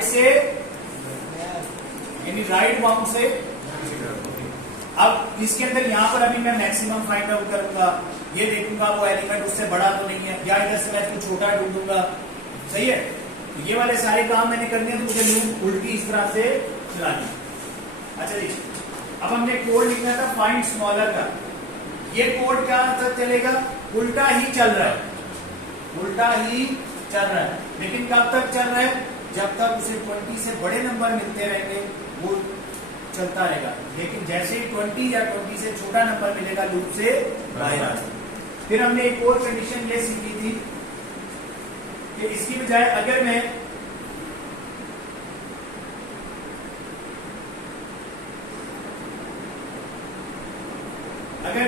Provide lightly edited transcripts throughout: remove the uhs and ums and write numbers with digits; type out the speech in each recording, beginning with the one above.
Right से यानी right bound से। अब इसके अंदर यहां पर अभी मैं मैक्सिमम फाइंड आउट करूंगा, ये देखूंगा वो एलिमेंट उससे बड़ा तो नहीं है, या इधर से मैं इसको छोटा ढूंढूंगा। सही है, तो ये वाले सारे काम मैंने करने हैं, तो मुझे लूप उल्टी इस तरह से चलानी। अच्छा जी, अब हमने कोड लिखना था फाइंड स्मॉलर का। ये कोड क्या तक चलेगा? उल्टा ही चल रहा है, उल्टा ही चल रहा है, लेकिन कब तक चल रहा है? जब तक उसे 20 से बड़े नंबर मिलते रहेंगे वो चलता रहेगा, लेकिन जैसे ही 20 या 20 से छोटा नंबर मिलेगा लूप से बाहर आ जाएगा। फिर हमने एक और कंडीशन ये सीखी थी कि इसकी बजाय अगर मैं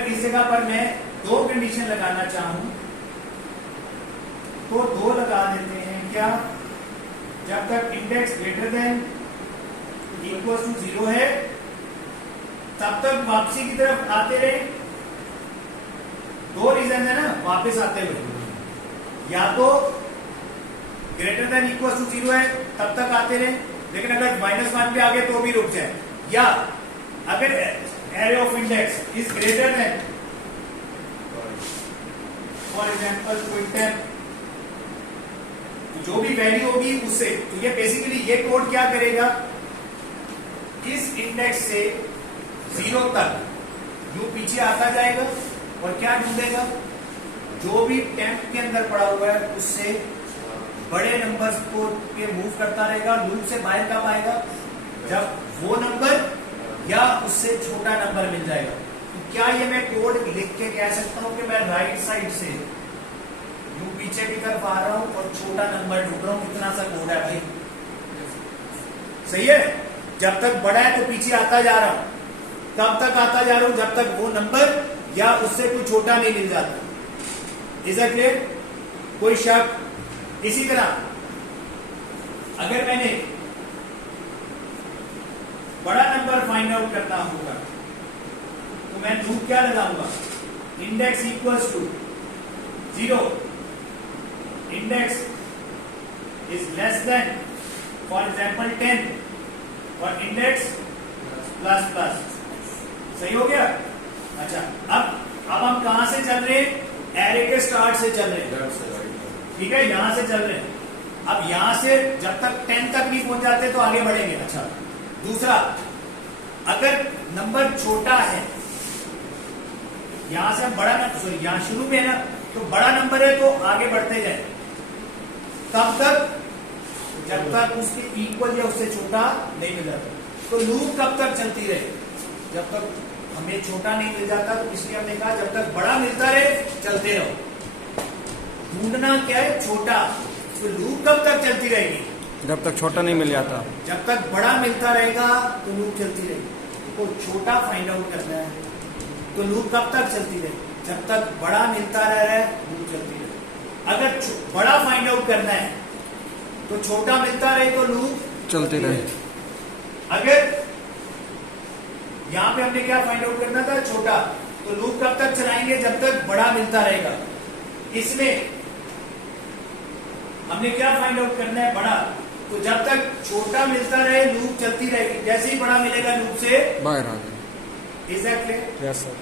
इस जगह पर मैं 2 कंडीशन लगाना चाहूं तो 2 लगा देते हैं। क्या? जब तक index greater than equal to 0 है तब तक वापसी की तरफ आते रहे। 2 रीजन है ना वापस आते हुए, या तो ग्रेटर देन इक्वल टू 0 है तब तक आते रहे, लेकिन अगर -1 पे आ गए तो भी रुक जाए, या अगर array of index is greater then for example कोई 10, जो भी वैल्यू होगी उससे, तो ये बेसिकली ये कोड क्या करेगा? इस इंडेक्स से 0 तक यू पीछे आता जाएगा और क्या ढूंढेगा? जो भी टेम्प के अंदर पड़ा हुआ है उससे बड़े नंबर्स को के मूव करता रहेगा। लूप से बाहर कब आएगा? जब वो नंबर या उससे छोटा नंबर मिल जाएगा। तो क्या ये मैं कोड लिख के कह सकता हूं कि मैं राइट साइड से यू पीछे की तरफ आ रहा हूं और छोटा नंबर ढूंढ रहा हूं? कितना सा कोड है भाई? सही है, जब तक बड़ा है तो पीछे आता जा रहा हूं, तब तक आता जा रहा हूं जब तक वो नंबर या उससे कोई छोटा नहीं मिल जाता। Is it clear? कोई शक? इसी तरह अगर मैंने बड़ा नंबर फाइंड आउट करना होगा तो मैं लूप क्या लगाऊंगा? Index equals to 0, index is less than for example 10 और इंडेक्स प्लस प्लस। सही हो गया? अच्छा, अब हम कहां से चल रहे हैं? एरे के स्टार्ट से चल रहे हैं, ठीक है, यहां से चल रहे हैं। अब यहां से जब तक 10 तक नहीं पहुंच जाते तो आगे बढ़ेंगे। अच्छा, दूसरा, अगर नंबर छोटा है, यहां से हम बड़ा नंबर, सॉरी यहां शुरू में है ना, तो बड़ा नंबर है तो आगे बढ़ते जाए, तब तक जब तक उसके इक्वल या उससे छोटा नहीं मिल जाता। तो लूप कब तक चलती रहे? जब तक हमें छोटा नहीं मिल जाता, तो इसलिए हमने कहा जब तक बड़ा मिलता रहे चलते रहो। ढूंढना क्या है? छोटा। तो लूप कब तक चलती रहेगी? जब तक छोटा नहीं मिल जाता। जब तक बड़ा मिलता रहेगा तो लूप चलती रहेगी। तो छोटा फाइंड आउट करना है तो लूप कब तक चलती रहेगी? जब तक बड़ा मिलता रहे लूप चलती रहे। अगर बड़ा फाइंड आउट करना है तो छोटा मिलता रहे तो लूप चलती रहे। अगर यहां पे हमने क्या फाइंड आउट करना था? छोटा, तो लूप कब तक चलाएंगे? जब तक बड़ा मिलता रहेगा। इसमें हमने क्या फाइंड आउट करना है? बड़ा। तो जब तक छोटा मिलता रहे लूप चलती रहेगी, जैसे ही बड़ा मिलेगा लूप से बाहर आ जाए। Is that clear? Yes sir.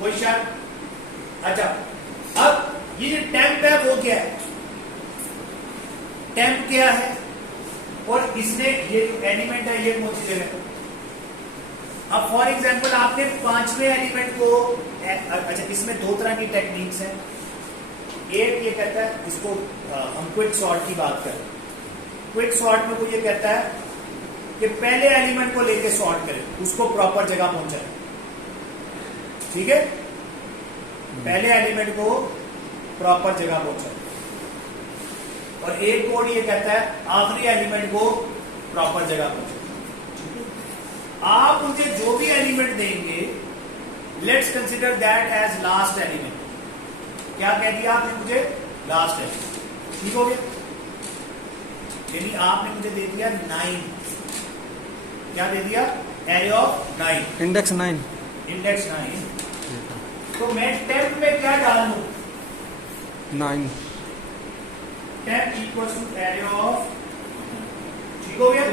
कोई शक? अच्छा, अब ये जो टेम्प है वो क्या है? टेम्प क्या है? और इसने ये जो एलिमेंट है ये कौन सी जगह? अब फॉर एग्जाम्पल आपने 5वें एलिमेंट को, अच्छा इसमें 2 तरह की टेक्निक्स हैं। एक ये कहता है, इसको हम क्विक सॉर्ट की बात करें, क्विक सॉर्ट में वो ये कहता है कि पहले एलिमेंट को लेके सॉर्ट करें, उसको प्रॉपर जगह पहुंचाए। ठीक है, पहले एलिमेंट को प्रॉपर जगह पहुंचाए। और एक कोड ये कहता है आखिरी एलिमेंट को प्रॉपर जगह पहुंचाए। आप मुझे जो भी एलिमेंट देंगे, let's consider that as last element. क्या कह दिया आपने मुझे? Last element. ठीक हो गया? यानी आपने मुझे दे दिया 9। क्या दे दिया? Array of 9, index 9। इंडेक्स 9। तो मैं टेम्प में क्या डाल दूं? 9। Temp equals to array of ठीक हो गया।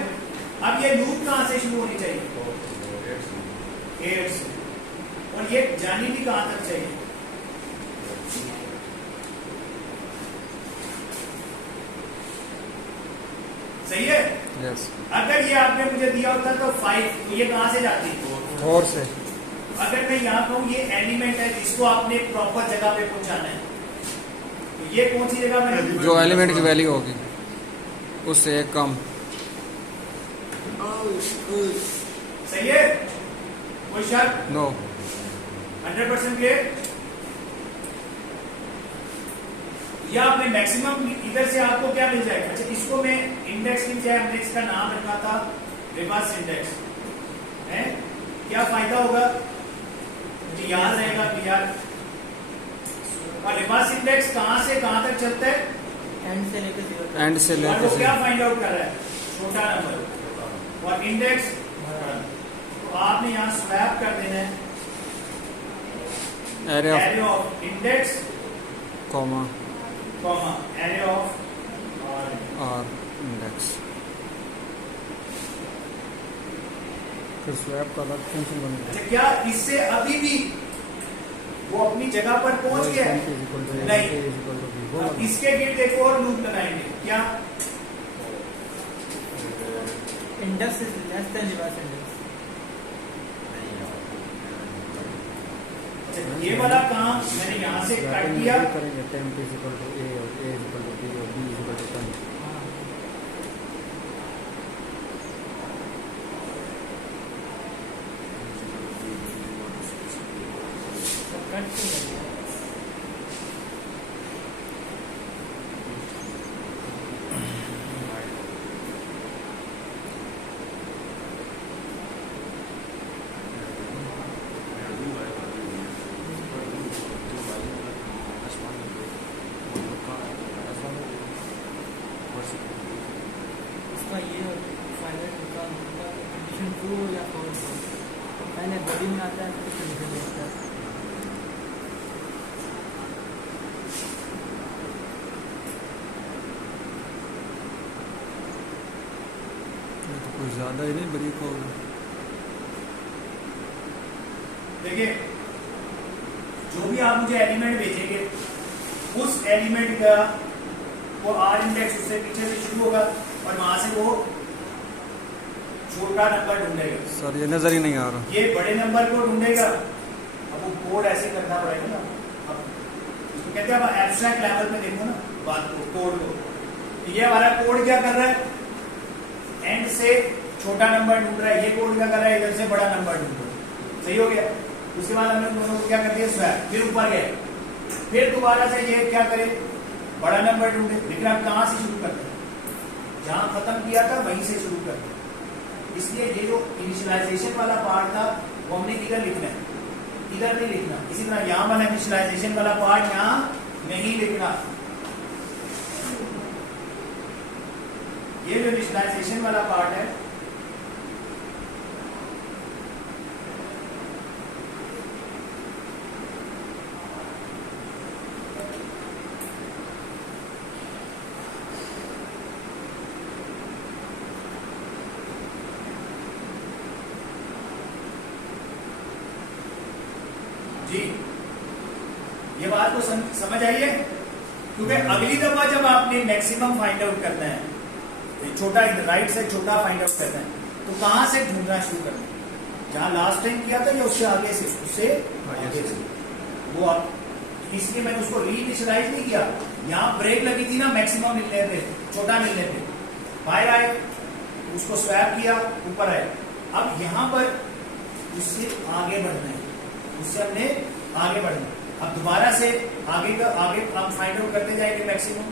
अब ये लूप कहां से शुरू होनी चाहिए? 8 से। और ये जानी भी कहां तक चाहिए? सही है। यस। अगर ये आपने मुझे दिया होता तो 5, तो ये कहां से जाती? 4 से। अगर मैं यहाँ कहूँ ये एलिमेंट है जिसको आपने प्रॉपर जगह पे पहुंचाना है, तो ये कौन सी जगह में? जो एलिमेंट की वैल्यू होगी उससे एक कम। सही है, कोई शक? नो। 100% क्लियर। ये आपने मैक्सिमम इधर से आपको क्या मिल जाएगा? अच्छा, इसको मैं इंडेक्स की बजाय हमने इसका नाम रखा था रिवर्स इंडेक्स है। क्या फायदा होगा? मुझे याद रहेगा कि यार, और रिवर्स इंडेक्स कहां से कहां तक चलता है? एंड से लेकर 0 एंड से और वो लेकर क्या फाइंड आउट कर रहा है? छोटा नंबर। और इंडेक्स तो आपने यहां स्वैप कर देना है array of index comma array of और इंडेक्स। फिर स्वैप का अलग फंक्शन बनेगा। अच्छा, क्या इससे अभी भी वो अपनी जगह पर पहुंच गया है? नहीं। अब इसके गिर्द एक और लूप लगाएंगे। क्या? Index is less then reverse index. अच्छा, ये वाला काम मैंने यहाँ से कट किया। करेंगे temp is equal to A और A is equal to B और B is equal to 10। Cut क्यों कर दिया? इसका ये फाइनल निकाल दूंगा कंडीशन ट्रू हो या फॉल्स हो। पहले बॉडी में आता है फिर कंडीशन में आता है। ये तो कुछ ज़्यादा ही नहीं बरीक होगा। देखिए, जो भी आप मुझे एलिमेंट भेजेंगे उस एलिमेंट का वो आर इंडेक्स उससे पीछे से शुरू होगा और वहां से वो छोटा नंबर ढूंढेगा। सर ये नजर ही नहीं आ रहा। ये बड़े नंबर को ढूंढेगा। अब वो कोड ऐसे करना पड़ेगा ना। अब इसको कहते हैं, अब एब्स्ट्रैक्ट लेवल पे देखो ना बात को, कोड को। ये हमारा कोड क्या कर रहा है? एंड से छोटा नंबर ढूंढ रहा है। ये कोड क्या कर रहा है? इधर से बड़ा नंबर ढूंढ रहा है। सही हो गया। उसके बाद हमने दोनों को क्या कर दिया? स्वैप। फिर ऊपर गए, फिर दोबारा से ये क्या करे? बड़ा नंबर ढूंढे। लेकिन आप कहां से शुरू करते हैं? जहां खत्म किया था वहीं से शुरू करते हैं। इसलिए ये जो इनिशियलाइजेशन वाला पार्ट था वो हमने इधर लिखना है, इधर नहीं लिखना। इसी तरह यहां वाला इनिशियलाइजेशन वाला पार्ट यहां नहीं लिखना। ये जो इनिशियलाइजेशन वाला पार्ट है जी, ये बात को समझ आई है? क्योंकि अगली दफा जब आपने मैक्सिमम फाइंड आउट करना है, छोटा राइट से छोटा फाइंड आउट करना है, तो कहां से ढूंढना शुरू करना है? जहां लास्ट टाइम किया था या उससे आगे से? उससे आगे से। वो आप, इसलिए मैंने उसको रीइनिशियलाइज नहीं किया। यहाँ ब्रेक लगी थी ना मैक्सिमम मिलने पे, छोटा मिलने पे, बाहर आए, उसको स्वैप किया, ऊपर आए। अब यहाँ पर उससे आगे बढ़ना है, उससे हमने आगे बढ़ना। अब दोबारा से आगे का आगे हम फाइंड आउट करते जाएंगे मैक्सिमम।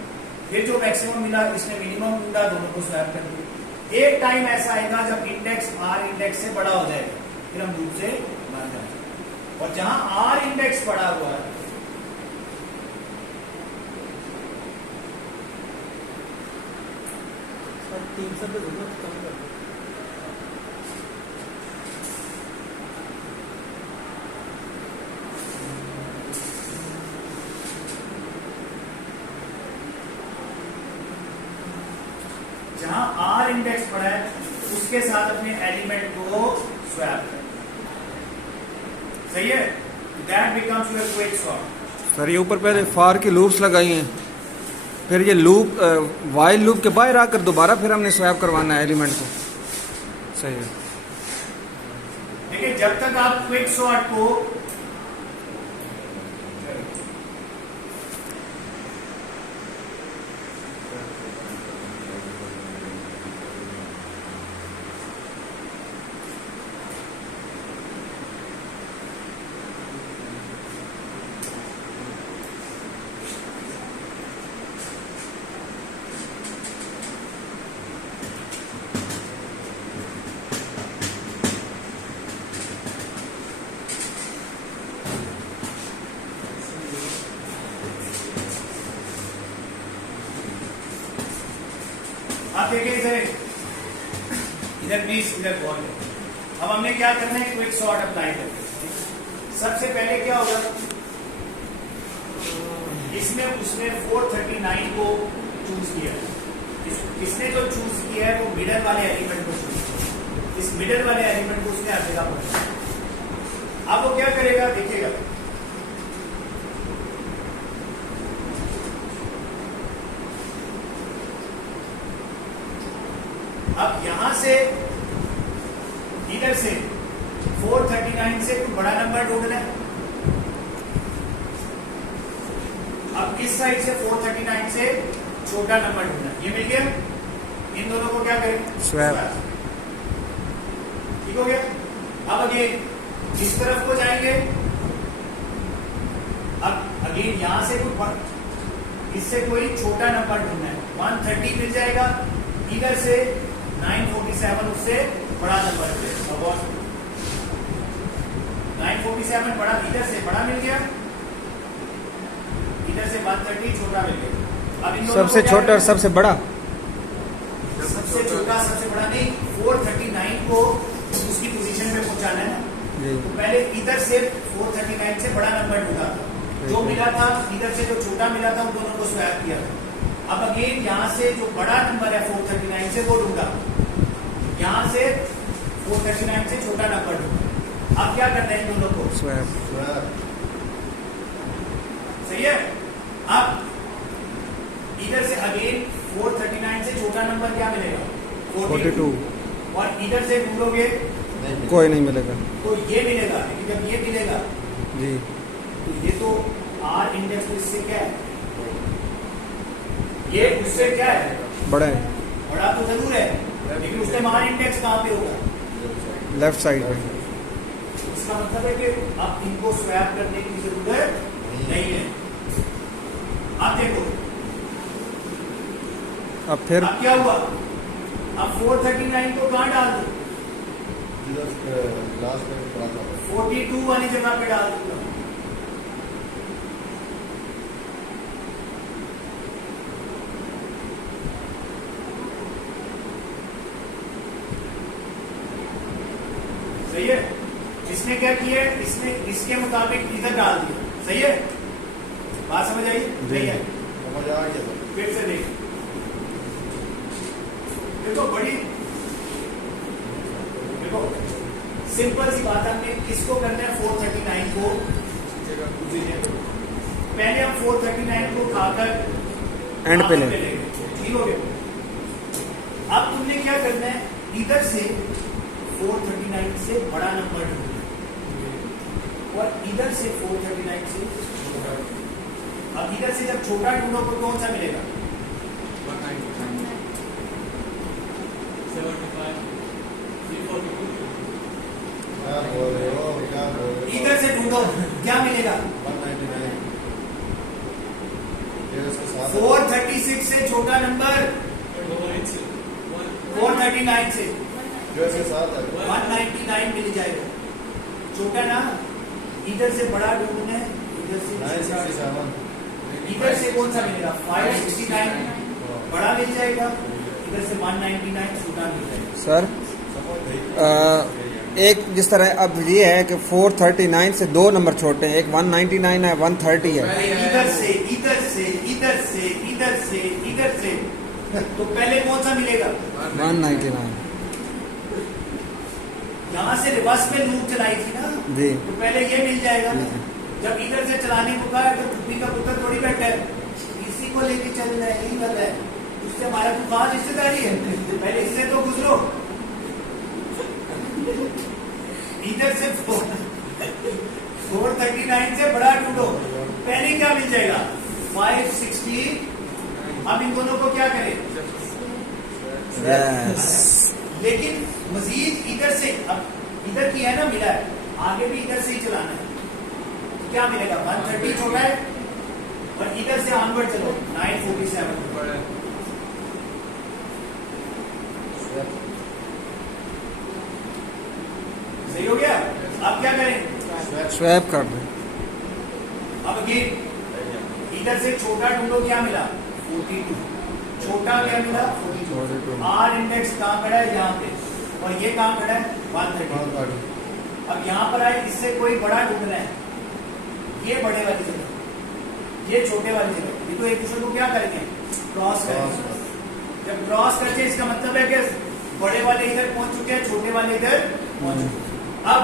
फिर जो मैक्सिमम मिला इसने मिनिमम ढूंढा, दोनों को स्वैप कर दिया। एक टाइम ऐसा आएगा जब इंडेक्स आर इंडेक्स से बड़ा हो जाएगा, फिर हम लूप से बाहर जाएंगे। और जहां आर इंडेक्स बड़ा हुआ है सर 300 पे जरूरत कम कर दो। जहां आर इंडेक्स पड़ा है उसके साथ अपने एलिमेंट को स्वैप करें। सही है, that becomes your quick sort. Sir ये ऊपर पहले फार की लूप्स लगाई हैं, फिर ये लूप वाइल लूप के बाहर आकर दोबारा फिर हमने स्वैप करवाना है एलिमेंट को। सही है। देखिए जब तक आप क्विक सॉर्ट को आप देखिए इधर प्लीज इधर गौर करें। अब हमने क्या करना है, क्विक सॉर्ट अप्लाई करते हैं। सबसे पहले क्या होगा, इसमें उसने 439 को चूज किया। इसने जो चूज किया है वो मिडल वाले एलिमेंट को चूज किया। इस मिडल वाले एलिमेंट को उसने हर जगह पर। अब वो क्या करेगा देखिएगा, अब यहां से इधर से 439 से कोई बड़ा नंबर ढूंढना है। अब इस साइड से 439 से छोटा नंबर ढूंढना है। ये मिल गया, इन दोनों को क्या करें, स्वैप। ठीक हो गया। अब अगेन इस तरफ को जाएंगे। अब अगेन यहां से इससे कोई छोटा नंबर ढूंढना है। 130 मिल जाएगा, इधर से 947 उससे बड़ा नंबर है। 947 बड़ा, इधर से बड़ा मिल गया, इधर से 130 छोटा मिल गया। अब इन दोनों सबसे छोटा और सबसे बड़ा, सबसे छोटा सबसे बड़ा नहीं, 439 को उसकी पोजीशन पे पहुंचाना है ना। तो पहले इधर से 439 से बड़ा नंबर ढूंढा था, जो मिला था इधर से जो छोटा मिला था उन दोनों को स्वैप किया था। अब अगेन यहां से जो बड़ा नंबर है 439 से वो ढूंढा, यहां से 439 से छोटा नंबर ढूंढा। अब क्या करना है इन दोनों को स्वैप। सही है। अब इधर से अगेन 439 से छोटा नंबर क्या मिलेगा, 42, और इधर से ढूंढोगे कोई नहीं मिलेगा तो ये मिलेगा। लेकिन जब ये मिलेगा जी, तो ये तो आर इंडेक्स तो इससे क्या है, ये उससे क्या है, बड़ा है, बड़ा तो जरूर है, लेकिन उसके मान इंडेक्स कहाँ पे होगा, लेफ्ट साइड पे। इसका मतलब है कि अब इनको स्वैप करने की जरूरत नहीं है। अब देखो अब फिर अब क्या हुआ, अब 439 को कहाँ डाल दो, 42 वाली जगह पे डाल दूंगा। सही है। इसने क्या किया, इसने इसके मुताबिक इधर डाल दिया। सही है, बात समझ आई? नहीं है, समझ आ गया। फिर से देख, देखो बड़ी देखो सिंपल सी बात है, हमने किसको करना है, 439 को पहले हम 439 को खाकर एंड पे ले। ठीक हो गया। अब तुमने क्या करना है, इधर से 439 से बड़ा नंबर ढूंढना और इधर से 439 से छोटा। अब इधर से जब छोटा ढूंढो तो कौन सा मिलेगा, 75, इधर से ढूंढो क्या मिलेगा, 436 से छोटा नंबर 439 से 199 मिल जाएगा, छोटा ना। इधर से बड़ा ढूंढना है, इधर से कौन सा मिलेगा, 569 बड़ा मिल जाएगा, इधर से 199 छोटा मिल जाएगा। सर एक जिस तरह अब ये है कि 439 से दो नंबर छोटे हैं, एक 199 है, 130 है। इधर से इधर से इधर से इधर से इधर से तो पहले कौन सा मिलेगा? 199 यहाँ से रिवर्स में लूप चलाई थी ना, जी। तो पहले ये मिल जाएगा। जब इधर से चलाने को कहा तो पुप्पी का पुत्र थोड़ी बैठा है, इसी को लेके चल रहा है, यही बात है। उससे हमारा तो कहाँ रिश्तेदारी है, पहले इससे तो गुजरो। इधर से 439 से बड़ा ढूंढो, पहले क्या मिल जाएगा? 560। अब इन दोनों को क्या करें? यस। लेकिन मजीद इधर से, अब इधर की है ना मिला है, आगे भी इधर से ही चलाना है, तो क्या मिलेगा? 130 छोटा है और इधर से ऑनवर्ड चलो 947। सही हो गया? अब क्या करें? स्वैप कर दो। अब अगेन इधर से छोटा ढूंढो, क्या मिला? 42। छोटा क्या मिला? 42। आर इंडेक्स कहाँ खड़ा है? यहाँ पे, और ये कहाँ खड़ा है? 130। अब यहाँ पर आए, इससे कोई बड़ा ढूंढना है, ये बड़े वाली जगह, ये छोटे वाली जगह, ये तो एक दूसरे को क्या करेंगे? क्रॉस करेंगे। जब क्रॉस करके इसका मतलब है कि बड़े वाले इधर पहुंच चुके हैं, छोटे वाले इधर पहुंच चुके हैं। अब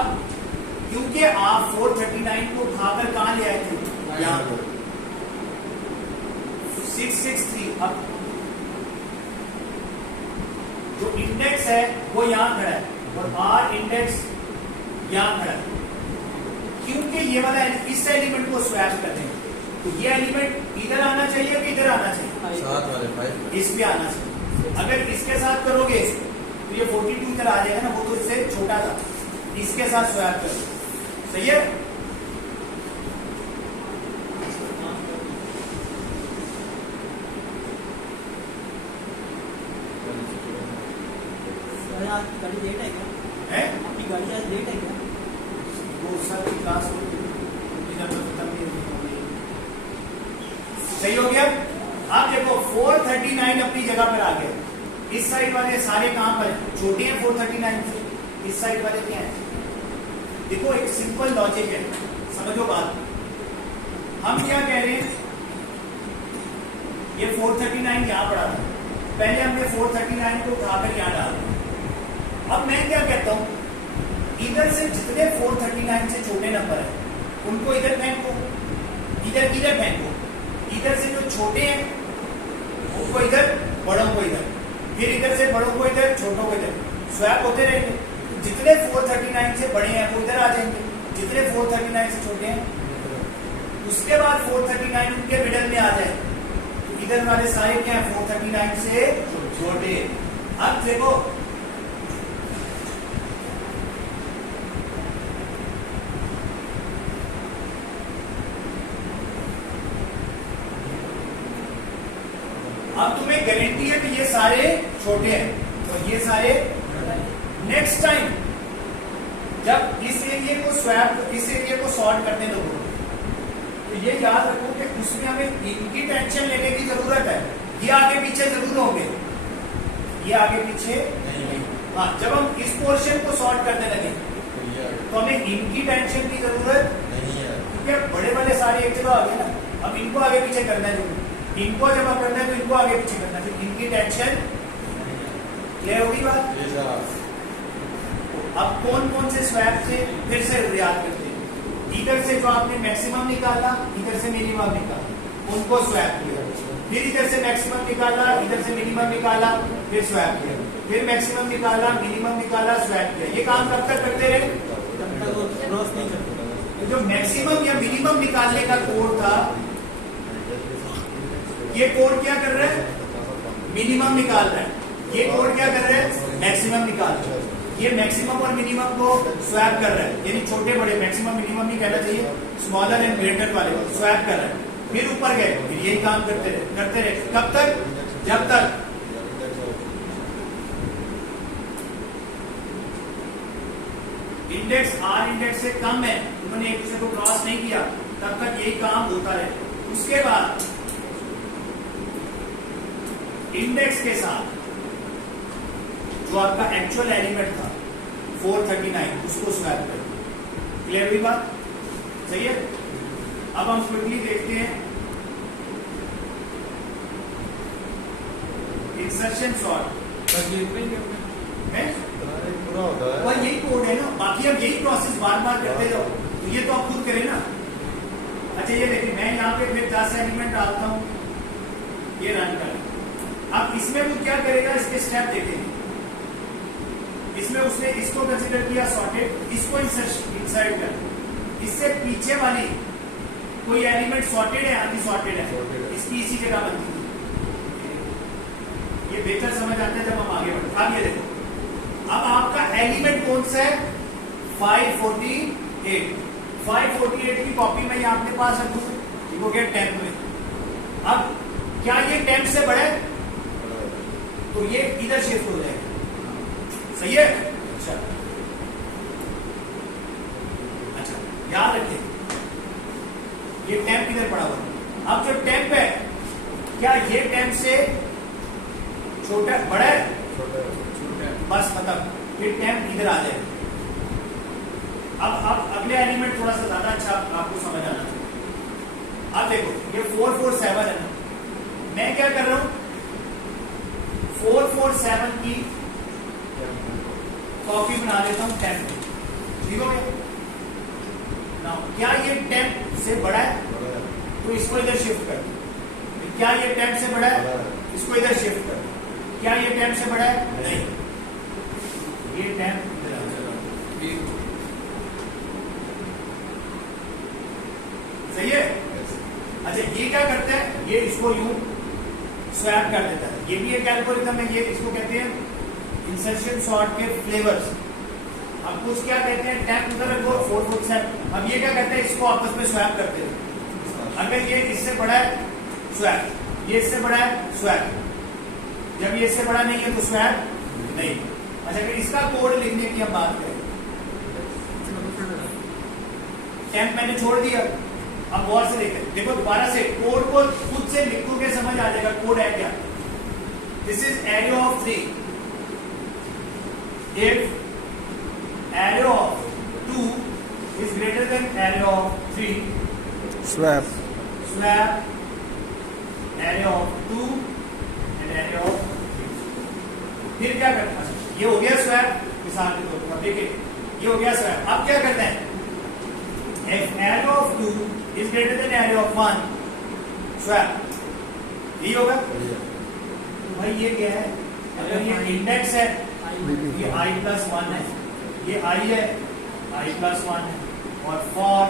क्योंकि आप 439 को उठाकर कहाँ ले आए थे? यहाँ पर 663। अब जो इंडेक्स है वो यहाँ खड़ा है और आर इंडेक्स यहाँ खड़ा है। क्योंकि ये वाला इस एलिमेंट को स्वैप कर देंगे, तो ये एलिमेंट इधर आना चाहिए कि इधर आना चाहिए? साथ वाले 5 इस पे आना चाहिए। अगर इसके साथ करोगे तो ये 42 इधर आ जाएगा ना, वो तो इससे छोटा था, इसके साथ स्वैप करो। सही है? आज गाड़ी लेट है क्या? है? आपकी गाड़ी आज लेट है क्या? वो सब की क्लास होगी, खत्म नहीं होगी। सही हो गया? आप देखो 439 अपनी जगह पर आ गए। इस साइड वाले सारे कहां पर हैं? छोटे हैं 439 से। इस साइड वाले क्या है? देखो एक सिंपल लॉजिक है, समझो बात। हम क्या कह रहे हैं? ये 439 यहां पड़ा था, पहले हमने 439 को उठाकर यहां डाला। अब मैं क्या कहता हूं, इधर से जितने 439 से छोटे नंबर है उनको इधर फेंको, इधर फेंको। इधर से जो छोटे हैं उनको इधर, बड़ों को इधर, फिर इधर से बड़ों को इधर, छोटों को इधर, स्वैप होते रहेंगे। जितने 439 से बड़े हैं वो इधर आ जाएंगे, जितने 439 से छोटे हैं उसके बाद 439 उनके मिडल में आ जाए, तो इधर वाले सारे क्या है? 439 से छोटे। अब देखो अब तुम्हें गारंटी है कि ये सारे छोटे हैं और ये सारे। नेक्स्ट टाइम जब इस एरिया को स्वैप, इस एरिया को सॉर्ट करने लोगों को, तो ये याद रखो कि उसमें हमें इनकी टेंशन लेने की जरूरत है। ये आगे पीछे जरूर होंगे, ये आगे पीछे नहीं। हाँ, जब हम इस पोर्शन को सॉर्ट करने लगे तो हमें इनकी टेंशन की जरूरत नहीं है, क्योंकि बड़े वाले सारे एक जगह आ गए ना। अब इनको आगे पीछे करना है, इनको जब आप करना है तो इनको आगे पीछे करना है, तो इनकी टेंशन क्लियर होगी बात? अब कौन कौन से स्वैप थे फिर से याद करते हैं। इधर से जो आपने मैक्सिमम निकाला, इधर से मिनिमम निकाला, उनको स्वैप किया। फिर इधर से मैक्सिमम निकाला, इधर से मिनिमम निकाला, फिर स्वैप किया। फिर मैक्सिमम निकाला, मिनिमम निकाला, स्वैप किया। ये काम कब तक करते रहे? जब तक वो क्रॉस नहीं करते। तो जो मैक्सिमम या मिनिमम निकालने का कोड था, ये कोड क्या कर रहा है? मिनिमम निकाल रहा है। ये कोड क्या कर रहा है? मैक्सिमम निकाल रहा है। ये मैक्सिमम और मिनिमम को स्वैप कर रहा है, यानी छोटे बड़े, मैक्सिमम मिनिमम नहीं कहना चाहिए, स्मॉलर एंड ग्रेटर वाले को स्वैप कर रहा है। फिर ऊपर गए, फिर यही काम करते रहे। कब तक? जब तक इंडेक्स आर इंडेक्स से कम है, उन्होंने एक दूसरे को क्रॉस नहीं किया, तब तक यही काम होता रहे। उसके बाद इंडेक्स के साथ जो आपका एक्चुअल एलिमेंट था 439, उसको स्वैप करें। क्लियर हुई बात? सही है? अब हम क्विकली देखते हैं इंसर्शन सॉर्ट बस ये पे ही अपने है, पूरा होता है। और यही कोड है ना, बाकी अब यही प्रोसेस बार बार करते जाओ, तो ये तो आप खुद करें ना। अच्छा ये देखिए, मैं यहाँ पे फिर 10 एलिमेंट डालता हूँ, ये रन कर। अब इसमें वो क्या करेगा, इसके स्टेप देखेंगे। इसमें उसने इसको कंसीडर किया सॉर्टेड, इसको इंसर्ट कर, इससे पीछे वाली कोई एलिमेंट सॉर्टेड है अनसॉर्टेड है, इसकी इसी जगह बनती है। ये बेहतर समझ आता है जब हम आगे बढ़ते। अब ये देखो, अब आपका एलिमेंट कौन सा है, 548। 548 की कॉपी मैं यहाँ अपने पास रखूँ, ठीक हो गया टेम्प में। अब क्या ये टेम्प से बड़ा है, तो ये इधर शिफ्ट हो जाएगा, सही है। अच्छा याद रखिए, ये टेम्प इधर पड़ा हुआ है। अब जो टेम्प है, क्या ये टेम्प से छोटा बड़ा है, बस मतलब ये टेम्प इधर आ जाएगा। अब अगले एलिमेंट थोड़ा सा ज्यादा अच्छा आपको समझ आना चाहिए। अब देखो ये 447 है ना, मैं क्या कर रहा हूं, 447 की कॉपी बना लेता हूं टेम्प, ठीक हो गया ना। क्या ये टेम्प से बड़ा है, तो इसको इधर शिफ्ट कर। क्या ये टेम्प से बड़ा है, इसको इधर शिफ्ट कर। क्या ये टेम्प से बड़ा है, नहीं, ये टेम्प इधर आ जाएगा, सही है। अच्छा ये क्या करता है, ये इसको यूं स्वैप कर देता है। ये भी एक एल्गोरिथम है, ये इसको कहते हैं इंसर्शन सॉर्ट के फ्लेवर्स। अब कुछ क्या कहते हैं, टेम्प उधर रखो, 447। अब ये क्या कहते हैं, इसको आपस में स्वैप करते हैं। अगर ये इससे बड़ा है स्वैप, ये इससे बड़ा है स्वैप, जब ये इससे बड़ा नहीं है तो स्वैप नहीं। अच्छा अगर इसका कोड लिखने की हम बात करें, टेम्प मैंने छोड़ दिया। अब गौर से देखो दोबारा से कोड को खुद से लिखोगे समझ आ जाएगा कोड है क्या। This is array of 3, if array of 2 is greater than array of 3, swap array of 2 and array of 3। फिर क्या करना है, ये हो गया स्वैप मिसाल के तौर पर, देखिए ये हो गया स्वैप। अब क्या करना है, if array of 2 is greater than array of 1, swap, यही होगा। तो भाई ये क्या है, अगर ये इंडेक्स है, ये i+1 है, ये i है, i+1 है, और फॉर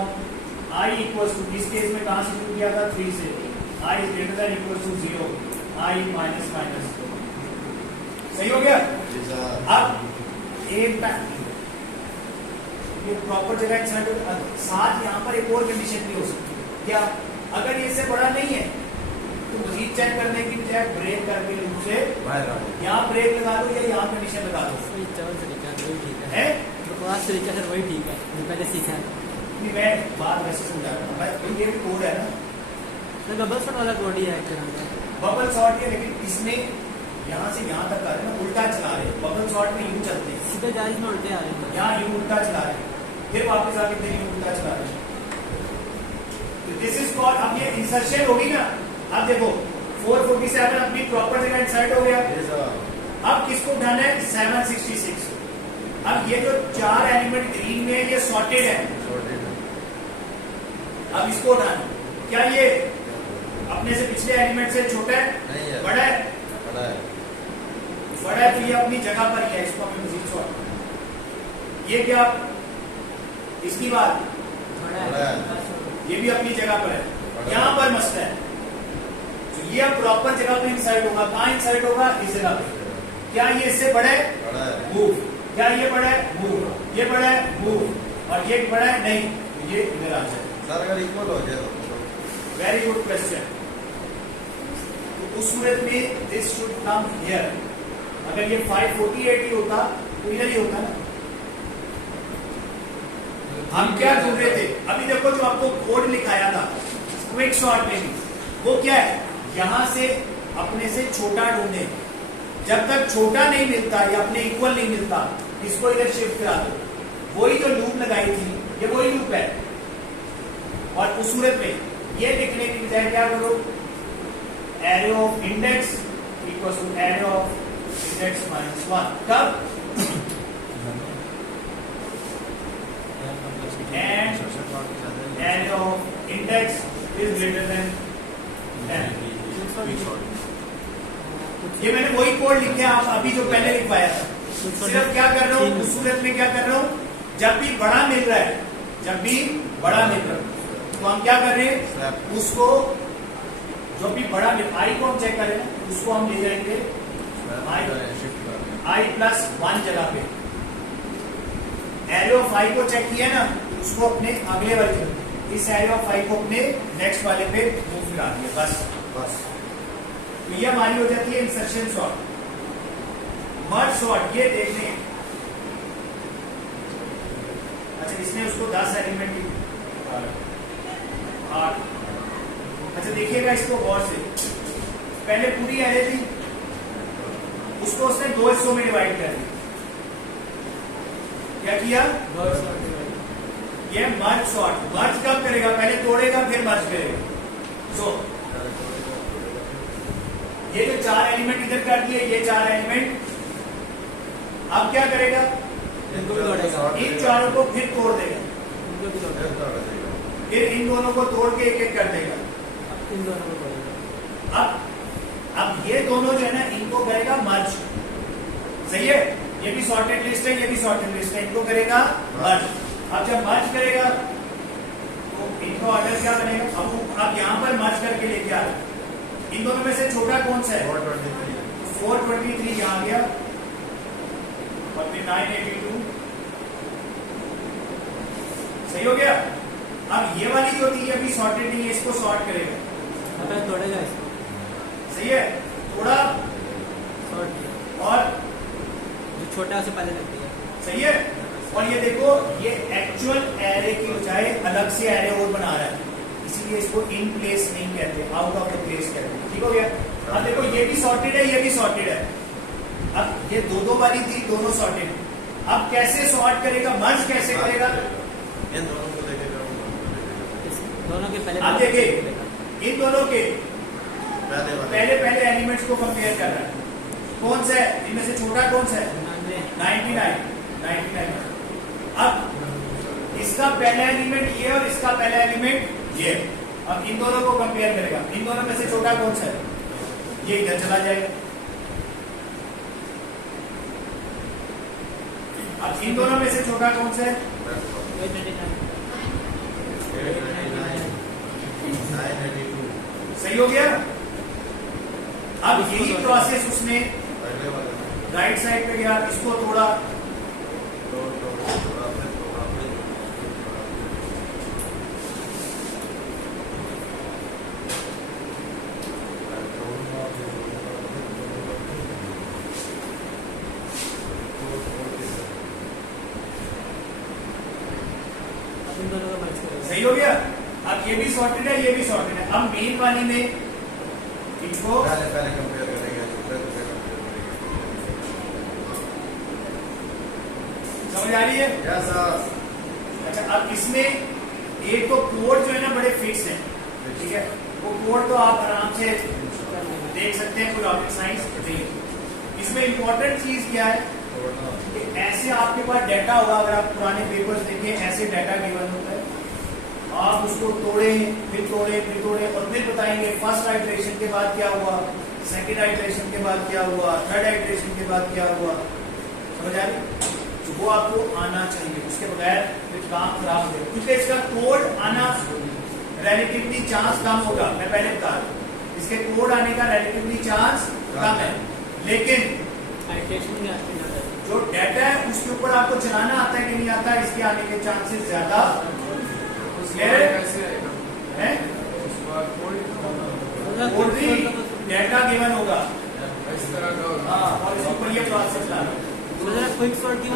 i इक्वल टू, इस केस में कहां से शुरू किया था, 3 से, i is greater than equal to 0, i minus minus, सही हो गया। अब एक ये प्रॉपर जगह साथ यहाँ पर एक और कंडीशन भी हो सकती है, क्या, अगर ये इससे बड़ा नहीं है तो मजीद चेक करने की बजाय ब्रेक करके लूप से यहाँ ब्रेक लगा दो या यहाँ कंडीशन लगा दो, वही ठीक है, बकवास तरीका सर वही ठीक है जो पहले सीखा है। नहीं मैं बात वैसे समझा रहा हूँ भाई, ये भी कोड है ना, तो बबल शॉट वाला कोड ही है एक तरह का, बबल शॉट है, लेकिन इसमें यहाँ से यहाँ तक आ रहे हैं ना, उल्टा चला रहे हैं। बबल शॉट में यूं चलते हैं, सीधे जायज में उल्टे आ रहे हैं, यहाँ यूं उल्टा चला रहे हैं, फिर वापस आके फिर यूं उल्टा चला रहे हैं। तो दिस इज कॉल्ड, अब ये इंसर्शन होगी ना। अब देखो 447 अपनी प्रॉपर जगह इंसर्ट हो गया। अब किसको उठाना है, 766। अब ये जो 4 एलिमेंट ग्रीन में ये सॉर्टेड है, अब इसको उठाना, क्या ये अपने से पिछले एलिमेंट से छोटा है, बड़ा है, बड़ा है, तो ये अपनी जगह पर ही है, इसको हमें मजीद सॉर्ट। ये क्या, इसकी बात, ये भी अपनी जगह पर है, यहाँ पर मसला है। तो ये अब प्रॉपर जगह पे इंसर्ट होगा, कहाँ इंसर्ट होगा, इस जगह पे। क्या ये इससे बड़ा है, मूव, क्या ये बड़ा है, मूव, ये बड़ा है, मूव, और ये बड़ा है, नहीं, तो ये इधर आ जाए। सर अगर इक्वल हो जाए तो, वेरी गुड क्वेश्चन। तो उस सूरत में दिस शुड कम हियर। अगर ये 548 ही होता तो इधर ही होता ना। हम क्या ढूंढ रहे थे, अभी देखो जो आपको कोड लिखाया था क्विक सॉर्ट में भी, वो क्या है, यहां से अपने से छोटा ढूंढे, जब तक छोटा नहीं मिलता या अपने इक्वल नहीं मिलता, इसको इधर शिफ्ट करा दो। वही जो लूप लगाई थी, ये वही लूप है। और उस सूरत में ये लिखने की बजाय क्या करो, array of index equals to array of index minus 1 कब and array of index is greater than 10। ये मैंने वही कोड लिखे आप अभी जो पहले लिखवाया था, सिर्फ क्या कर रहा हूँ उस सूरत में क्या कर रहा हूँ, जब भी बड़ा मिल रहा है, जब भी बड़ा मिल रहा है तो हम क्या कर रहे हैं, उसको जो भी बड़ा मिल आई को हम चेक करें, उसको हम ले जाएंगे आई प्लस 1 जगह पे। एरे ऑफ आई को चेक किया ना, उसको अपने अगले वाले जगह, इस एरे ऑफ आई को अपने नेक्स्ट वाले पे मूव करा दिया, बस। तो ये हमारी हो जाती है इंसर्शन सॉर्ट। मर्ज सॉर्ट ये देखते हैं, अच्छा इसने उसको 10 एलिमेंट की 8। अच्छा देखिएगा इसको गौर से, पहले पूरी एरे थी, उसको उसने 2 हिस्सों में डिवाइड कर दिया। क्या किया, ये मर्ज सॉर्ट। मर्ज कब करेगा, पहले तोड़ेगा फिर मर्ज करेगा। सो ये जो 4 एलिमेंट इधर कर दिए, ये 4 एलिमेंट अब क्या करेगा, इन चारों को फिर तोड़ देगा, फिर इन दोनों को तोड़ के एक एक कर देगा। इन दोनों को करेगा। अब ये दोनों जो है ना, इनको करेगा मर्ज। सही है, ये भी सॉर्टेड लिस्ट है, ये भी सॉर्टेड लिस्ट है, इनको करेगा मर्ज। अब जब मर्ज करेगा तो इनको ऑर्डर क्या बनेगा, अब यहाँ पर मर्ज करके लेके आ रहा है। इन दोनों में से छोटा कौन सा है, 423 यहाँ गया और फिर 982। सही हो गया। अब ये वाली जो थी अभी सॉर्टेड नहीं है, इसको सॉर्ट करेगा, मतलब तोड़ेगा इसको। सही है, थोड़ा सॉर्ट और जो छोटा से पहले लगती है। सही है। और ये देखो, ये एक्चुअल एरे की बजाय अलग से एरे और बना रहा है, इसीलिए इसको इन प्लेस नहीं कहते, आउट ऑफ द प्लेस कहते हैं। ठीक हो गया। अब देखो ये भी सॉर्टेड है, ये भी सॉर्टेड है। अब ये दो वाली थी, दोनों सॉर्टेड। अब कैसे सॉर्ट करेगा, मर्ज कैसे करेगा, इन दोनों को लेके दोनों के पहले। अब देखिए इन दोनों के पहले एलिमेंट्स को कंपेयर कर रहा है, कौन सा है इनमें से छोटा, कौन सा है, 99। अब इसका पहला एलिमेंट ये और इसका पहला एलिमेंट ये। अब इन दोनों को कंपेयर करेगा, इन दोनों में से छोटा कौन सा है, ये इधर चला जाएगा। अब इन दोनों में से छोटा कौन सा है, 982। सही हो गया। अब यही प्रोसेस उसने राइट साइड पे गया, इसको थोड़ा इन दोनों का मर्ज करेगा। सही हो गया। अब ये भी सॉर्टेड है, ये भी सॉर्टेड है। अब मेन वाली में इनको पहले कंपेयर करेंगे, समझ आ रही है। Yes sir. अच्छा, अब इसमें एक तो कोड जो है ना बड़े फिक्स है, ठीक है, वो कोड तो आप आराम से देख सकते हैं, कोई रॉकेट साइंस नहीं। इसमें इंपॉर्टेंट चीज क्या है कि ऐसे आपके पास डाटा होगा, अगर आप पुराने पेपर्स देखें, ऐसे डाटा गिवन होता है, आप उसको तोड़े फिर तोड़े फिर तोड़े और फिर बताएंगे फर्स्ट आइटरेशन के बाद क्या हुआ, सेकंड आइटरेशन के बाद क्या हुआ, थर्ड आइटरेशन के बाद क्या हुआ। समझ आ रही, तो वो आपको आना चाहिए, उसके बगैर फिर काम खराब हो जाएगा, क्योंकि इसका कोड आना रिलेटिवली चांस कम होगा। मैं पहले बता रहा हूँ, इसके कोड आने का रिलेटिवली चांस कम है, लेकिन आइटरेशन में आते जाता है। जो डाटा है उसके ऊपर आपको चलाना आता है कि नहीं आता, इसके आने के चांसेस ज्यादा है। कोड भी डाटा गिवन होगा, हाँ, और इसके ऊपर ये प्रोसेस लाना। क्विक सॉर्ट की